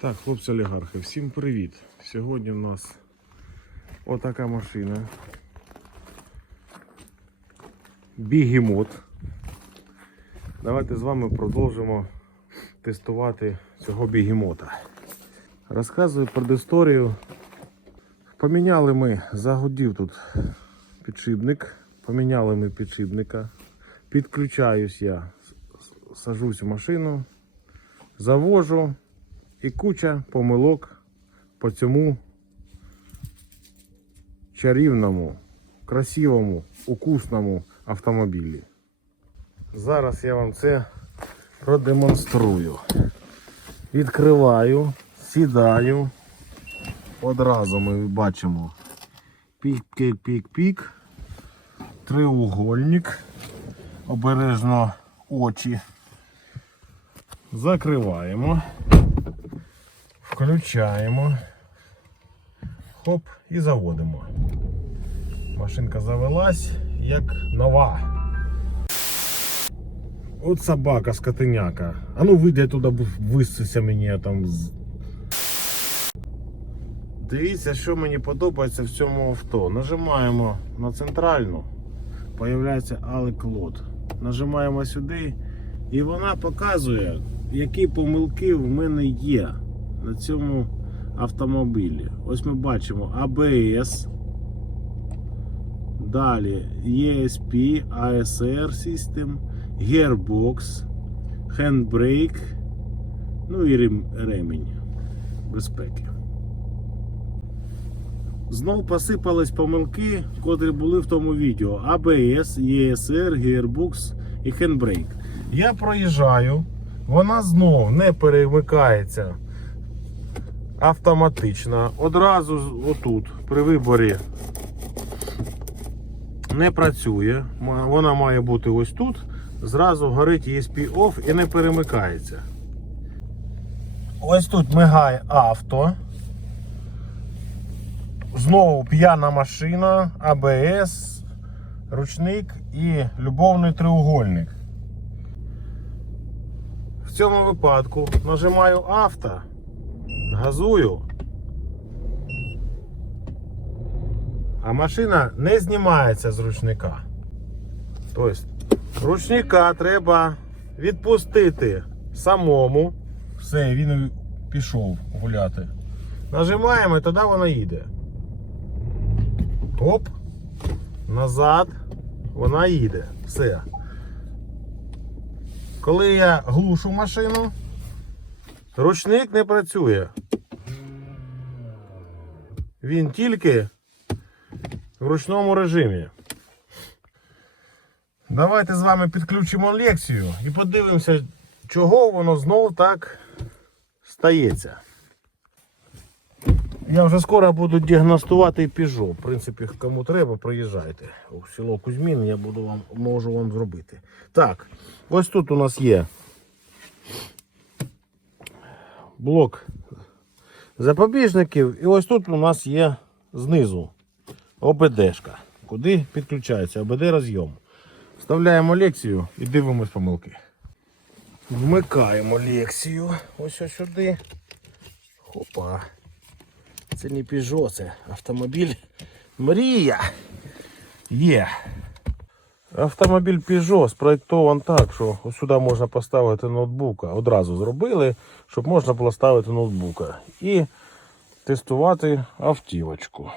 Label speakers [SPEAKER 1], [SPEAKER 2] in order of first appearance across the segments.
[SPEAKER 1] Так, хлопці олігархи, всім привіт! Сьогодні у нас отака машина. Бігемот. Давайте з вами продовжимо тестувати цього бігемота. Розказую предісторію. Поміняли ми, загодів тут підшипник. Поміняли ми підшипника. Підключаюсь я, сажусь в машину, завожу. І куча помилок по цьому чарівному, красивому, укусному автомобілі. Зараз я вам це продемонструю. Відкриваю, сідаю. Одразу ми бачимо пік-пік-пік-пік, триугольник, обережно очі. Закриваємо. Включаємо. Хоп, і заводимо. Машинка завелась як нова. От собака, скотиняка. А ну вийди туди, висися мені там. Дивіться, що мені подобається в цьому авто. Нажимаємо на центральну, появляється алик лот. Нажимаємо сюди, і вона показує, які помилки в мене є на цьому автомобілі. Ось ми бачимо ABS, далі ESP, ASR System, Gearbox, Handbrake, ну і ремінь безпеки. Знов посипались помилки, котрі були в тому відео. ABS, ESR, Gearbox і Handbrake. Я проїжджаю, вона знов не перемикається автоматично. Одразу отут, при виборі, не працює. Вона має бути ось тут. Зразу горить ESP OFF і не перемикається. Ось тут мигає авто. Знову п'яна машина, АБС, ручник і любовний треугольник. В цьому випадку нажимаю авто, газую. А машина не знімається з ручника. Тобто ручника треба відпустити самому. Все, він пішов гуляти. Нажимаємо і тоді вона їде. Оп. Назад. Вона їде. Все. Коли я глушу машину, ручник не працює. Він тільки в ручному режимі. Давайте з вами підключимо лекцію і подивимося, чого воно знов так стається. Я вже скоро буду діагностувати Peugeot. В принципі, кому треба, приїжджайте. У село Кузьмін я буду вам, можу вам зробити. Так, ось тут у нас є блок запобіжників. І ось тут у нас є знизу ОБДшка, куди підключається ОБД розйом. Вставляємо лекцію і дивимось помилки. Вмикаємо лекцію. Ось ось сюди. Хопа. Це не Peugeot, це автомобіль Мрія. Є. Автомобіль Peugeot спроєктований так, що сюди можна поставити ноутбука. Одразу зробили, щоб можна було ставити ноутбука. І тестувати автівочку.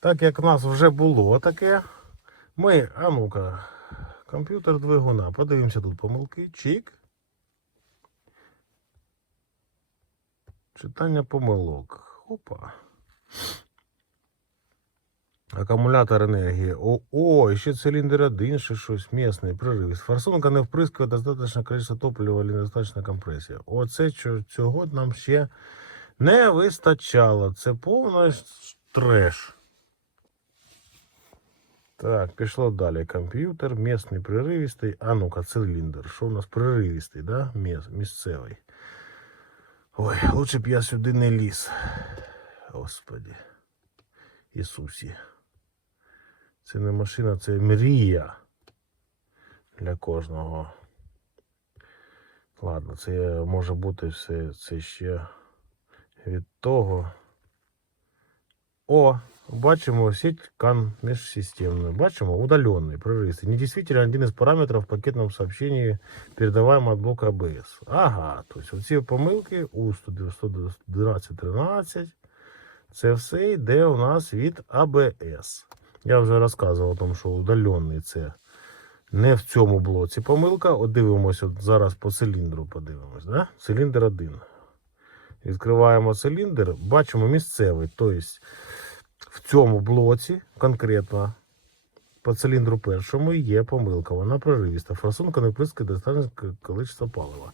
[SPEAKER 1] Так як в нас вже було таке, ми, а ну-ка, комп'ютер двигуна. Подивимося тут помилки. Чик. Читання помилок. Опа. Акумулятор енергії. О, о, ще циліндр один, ще щось місний, пририв. Форсунка не вприскує достатньо кількість топлива, недостатня компресія. Оце цього нам ще не вистачало. Це повний треш. Так, пішло далі. Комп'ютер, місний приривістий. А ну-ка, циліндр. Що у нас приривістий, да? Міс, місцевий. Ой, лучше б я сюди не ліз. Господи. Ісусі. Це не машина, це мрія для кожного. Ладно, це може бути все це ще від того. О, бачимо сеть кан межсистемную. Бачимо удаленный прорыв. Недействителен один из параметров в пакетном сообщении, передаваемого от блока АБС. Ага, то есть оці помилки у 112.13. Це все йде у нас від АБС. Я вже розказував, тому, що удалений це не в цьому блоці помилка. От дивимося от зараз по циліндру. Подивимось. Да? Циліндр 1. Відкриваємо циліндр, бачимо місцевий. Тобто в цьому блоці конкретно по циліндру першому є помилка. Вона проривіста. Форсунка не вприскує достатньо количество палива.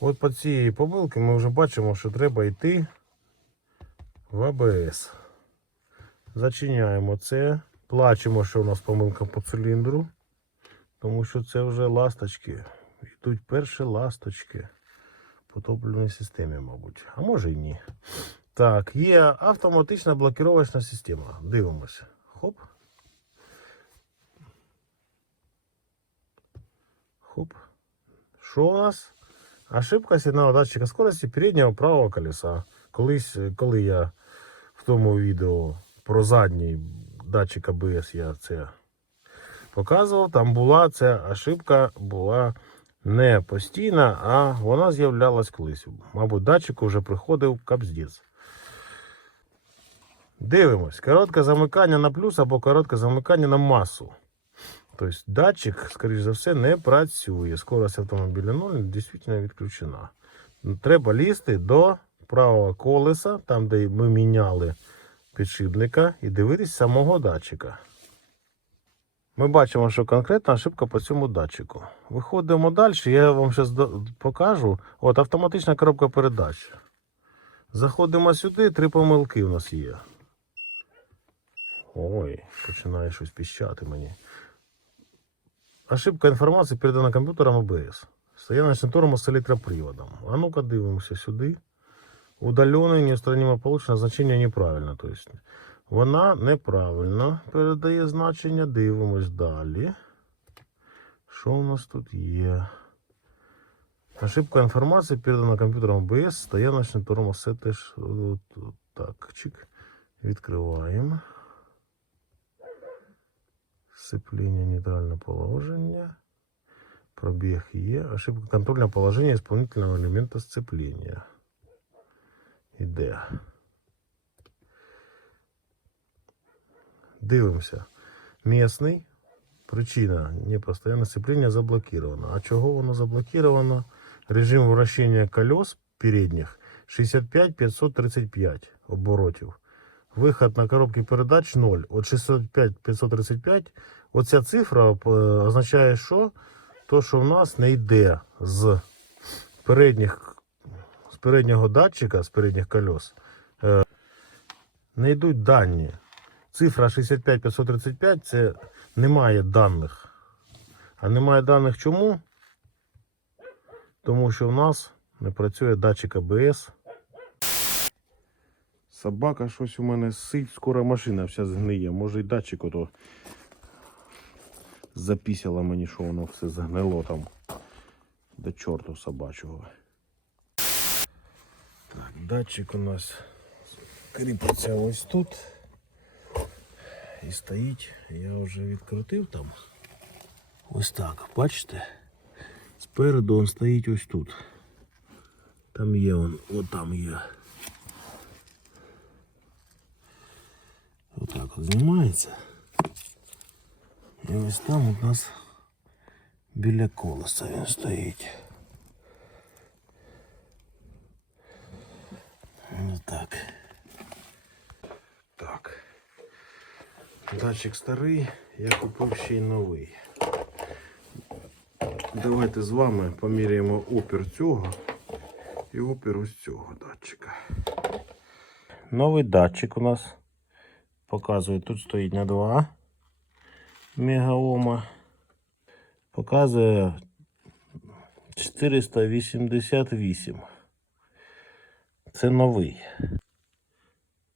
[SPEAKER 1] От по цієї помилки ми вже бачимо, що треба йти в АБС. Зачиняємо це. Плачемо, що у нас помилка по циліндру. Тому що це вже ласточки. Йдуть перші ласточки по топливній системі, мабуть. А може і ні. Так, є автоматична блокировочна система. Дивимося. Хоп. Хоп. Що у нас? Ошибка сигналу датчика скорості переднього правого колеса. Колись, коли я в тому відео про задній датчик АБС я це показував, там була ця ошибка була не постійна, а вона з'являлась колись. Мабуть, датчику вже приходив капздець. Дивимось. Коротке замикання на плюс або коротке замикання на масу. Тобто датчик, скоріш за все, не працює. Скорость автомобіля 0 дійсно відключена. Треба лізти до правого колеса, там, де ми міняли підшипника, і дивитись самого датчика. Ми бачимо, що конкретна ошибка по цьому датчику. Виходимо далі, я вам зараз покажу. От автоматична коробка передач. Заходимо сюди, три помилки у нас є. Ой, починає щось піщати мені. Ошибка інформації передана комп'ютером АБС. Стояночний тормоз з електроприводом. А ну-ка дивимося сюди. Удалений, неустранимо получено, значення неправильно. Тобто вона неправильно передає значення. Дивимось далі. Що у нас тут є? Ошибка інформації передана комп'ютером АБС. Стояночний тормоз. Це теж от, от, так. Чик. Відкриваємо. Сцепление нейтральное положение. Пробег Е. Ошибка контрольного положения исполнительного элемента сцепления. Іде. Дивимося. Місний. Причина непостоянное сцепление заблокировано. А чого воно заблокировано? Режим вращения колес передних 65-535 оборотів. Виход на коробки передач 0. От 605-535. Оця цифра е, означає, що? То, що в нас не йде з передніх, переднього датчика, з передніх колес, е, не йдуть дані. Цифра 65-535 це немає даних. А немає даних чому? Тому що в нас не працює датчик АБС. Собака щось у мене сить, скоро машина вся згниє. Може й датчик ото запісяла мені, що воно все згнило там. До чорту собачого. Так, датчик у нас кріпиться ось тут. І стоїть. Я вже відкрутив там. Ось так, бачите? Спереду він стоїть ось тут. Там є он, от там є. Отак от знімається. І ось там у нас біля колеса він стоїть. Ось так. Так. Датчик старий, я купив ще й новий. Давайте з вами поміряємо опір цього і опір ось цього датчика. Новий датчик у нас показує, тут стоїть на 2 мегаома. Показує 488. Це новий.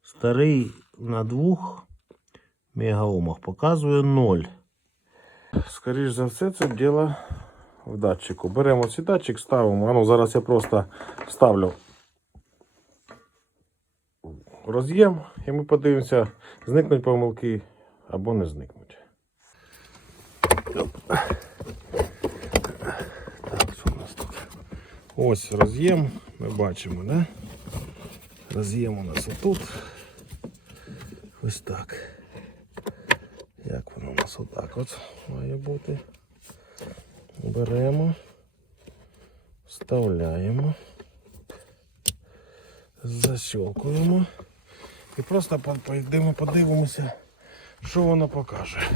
[SPEAKER 1] Старий на 2 мегаомах показує 0. Скоріше за все, це діло в датчику. Беремо цей датчик, ставимо. А ну, зараз я просто ставлю роз'єм і ми подивимося, зникнуть помилки або не зникнуть. Так, що у нас тут? Ось роз'єм, ми бачимо, да? Роз'єм у нас отут. Ось так. Як воно у нас отак от має бути. Беремо, вставляємо, защелкуємо і просто по- пойдемо подивимося, що воно покаже.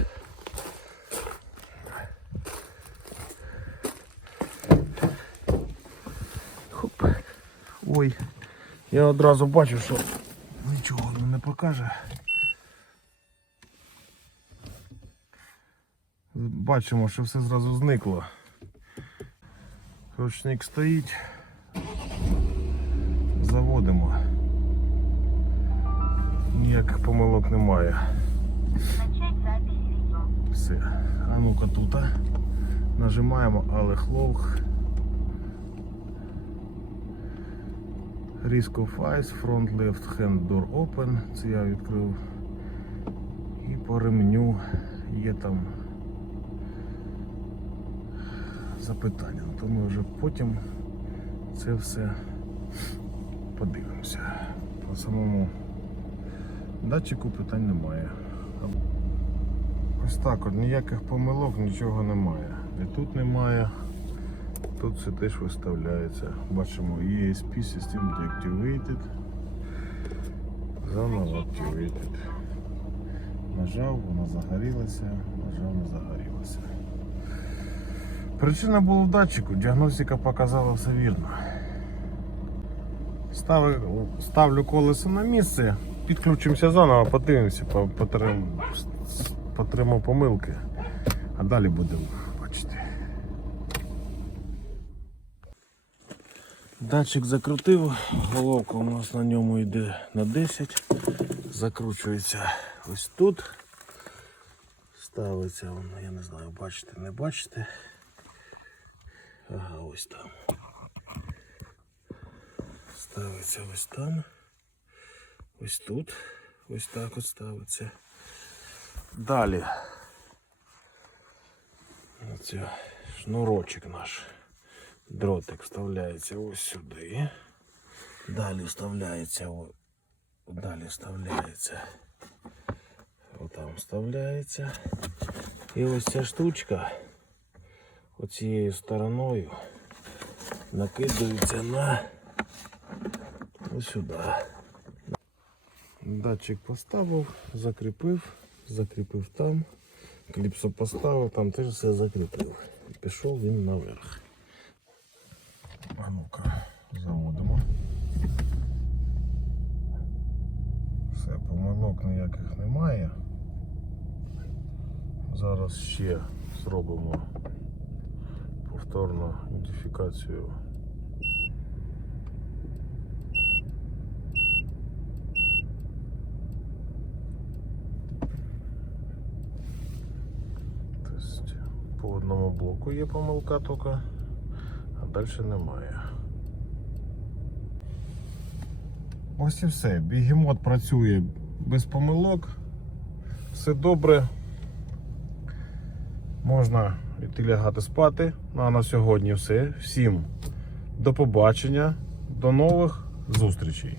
[SPEAKER 1] Хоп. Ой, я одразу бачу, що нічого не покаже. Бачимо, що все зразу зникло. Ручник стоїть. Заводимо. Ніяких помилок немає. Все. А ну-ка тут. Нажимаємо але Лог. Risk of Ice, Front Left Hand Door Open. Це я відкрив. І по ремню є там запитання. Ну, То ми вже потім це все подивимося. По самому датчику питань немає. Ось так от, ніяких помилок, нічого немає. І тут немає. Тут все теж виставляється. Бачимо ESP System Deactivated. Заново Activated. Нажав, вона загорілася, нажав, не загорілася. Причина була в датчику, діагностика показала все вірно. Ставлю, ставлю колесо на місце, підключимося заново, подивимося, по- потримо помилки, а далі будемо Датчик закрутив, головка у нас на ньому йде на 10, закручується ось тут. Ставиться я не знаю, бачите, не бачите. Ага, ось там. Ставиться ось там. Ось тут. Ось так от ставиться. Далі. Оце шнурочок наш. Дротик вставляється ось сюди. Далі вставляється. о- Далі вставляється. Отам вставляється. І ось ця штучка оцією стороною накидується на ось сюди. Датчик поставив, закріпив, закріпив там, кліпсу поставив, там теж все закріпив. Пішов він наверх. Ну-ка, заводимо. Все, помилок ніяких немає. Зараз ще зробимо повторну ідентифікацію. Тобто по одному блоку є помилка тільки, а далі немає. Ось і все. Бігемот працює без помилок. Все добре. Можна йти лягати спати. Ну а на сьогодні все. Всім до побачення, до нових зустрічей.